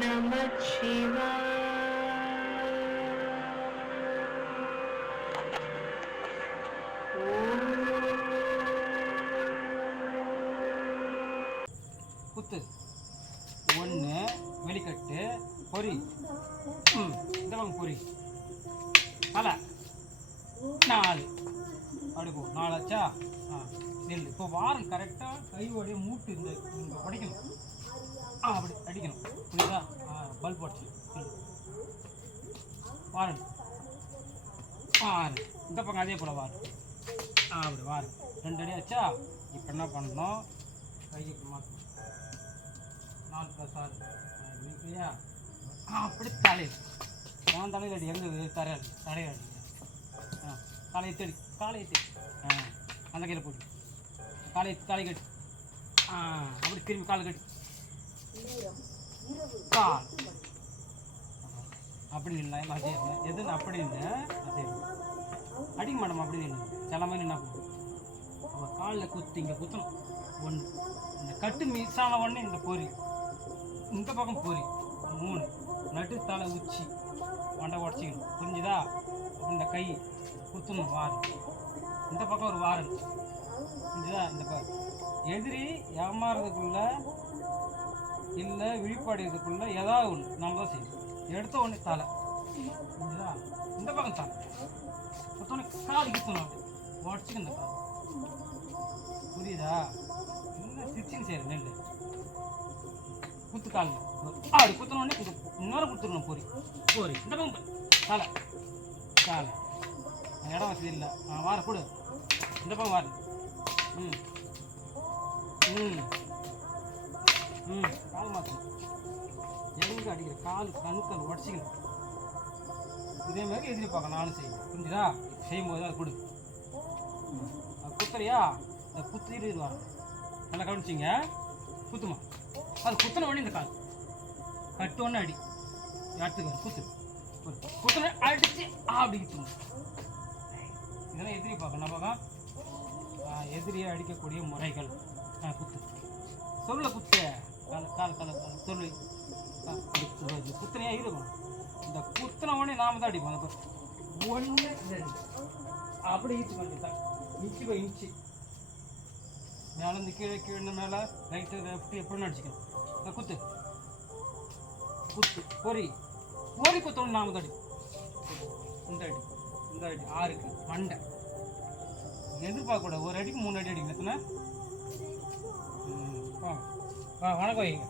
நமः சிவாய. குத்து ஒன்று வெளிக்கட்டு பொறி இந்த பக்கம் பொறி அலை 4 அடுக்கும் 4 ஆச்சா. நெல் இப்போ வாரம் கரெக்டாக கையோடைய மூட்டு இந்த இங்கே படிக்கணும். அப்படி அடிக்கணும், புரியுதா? பல்ப் உடச்சி வாரன் இந்த பக்கம் அதே போல் வாரம் அப்படி வாரம் 2 அடி ஆச்சா. இப்போ என்ன பண்ணணும், கைக்கு மாற்றணும் 4 + 6 இல்லையா. அப்படி தலையில் நான் தலையில் அடி எங்கே தலையில் அடி காலை தேடி அந்த கையில் போட்டு காலை கட்டு அப்படி திரும்பி காலை கட்டு கால் அப்படி இல்லை எது அப்படி இல்லை அடிக்க மாட்டோம். அப்படி இல்லை சில மாதிரி என்ன பண்ணும், அவள் காலில் குத்தி இங்கே குத்தணும். ஒன்று இந்த கட்டு மிஸ் ஆன உடனே இந்த பொறி இந்த பக்கம் பொறி 3 நட்டு தலை உச்சி மண்டை உடச்சிக்கணும், புரிஞ்சுதா? இந்த கை குத்தணும் வாரம் இந்த பக்கம் ஒரு வாரம், புரிஞ்சுதா? இந்த பக்கம் எதிரி ஏமாறுறதுக்குள்ள இல்லை விழிப்படைகிறதுக்குள்ள ஏதாவது ஒன்று நம்ம தான் செய்யணும். எடுத்த உடனே தலை, புரிஞ்சுதா? இந்த பக்கம் தலை குத்தோடனே கால் குத்தணும், அப்படி உடச்சிக்க இந்த கால், புரியுதா? இன்னும் ஸ்டிச்சிங் செய்யற நெல் குத்து கால் அப்படி குத்தனோடனே இன்னொரு கொடுத்துடணும் பொறி இந்த பக்கம் தலை இடம் வசதி இல்லை. வார கொடு இந்த பக்கம் வாரு. கால் மாற்றணும், எங்கே அடிக்கிற கால் கணுக்கால் உடச்சிக்கணும். இதே மாதிரி எதிரி பார்க்க நானும் செய்யணும், புரிஞ்சுதா? செய்யும்போது அதை கொடு குத்துறியா அதை குத்திட்டு வரோம். நல்லா கவனிச்சிங்க, குத்துமா அது குத்தன உடனே இந்த கால் கட்டோன்னு அடி எடுத்துக்க குத்து குத்தனை அடிச்சு அப்படி குத்தணும். இதெல்லாம் எதிரி பார்க்க நம்ம எதிரியை அடிக்கக்கூடிய முறைகள். குத்து சொல்ல குத்து கால சொல்லு குத்தனையாக இருக்கணும். இந்த குத்தனை உடனே நாம தான் அடிப்போம். அந்த 1 2 அப்படி இன்ச்சு பண்ணிட்டான், இன்ச்சு பை இன்ச்சு மேலேருந்து கீழே மேலே ரைட்டு லெஃப்ட்டு எப்படின்னு அடிச்சுக்கணும். குத்து பொறி குத்தோன்னு நாம தான் அடி இந்த அடி 6க்கு மண்டை எதிர்பார்க்கக்கூடாது. ஒரு அடிக்கு 3 அடி அடிங்க. எத்தனை வணக்கம் வைங்க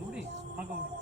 முடி வணக்கம் முடி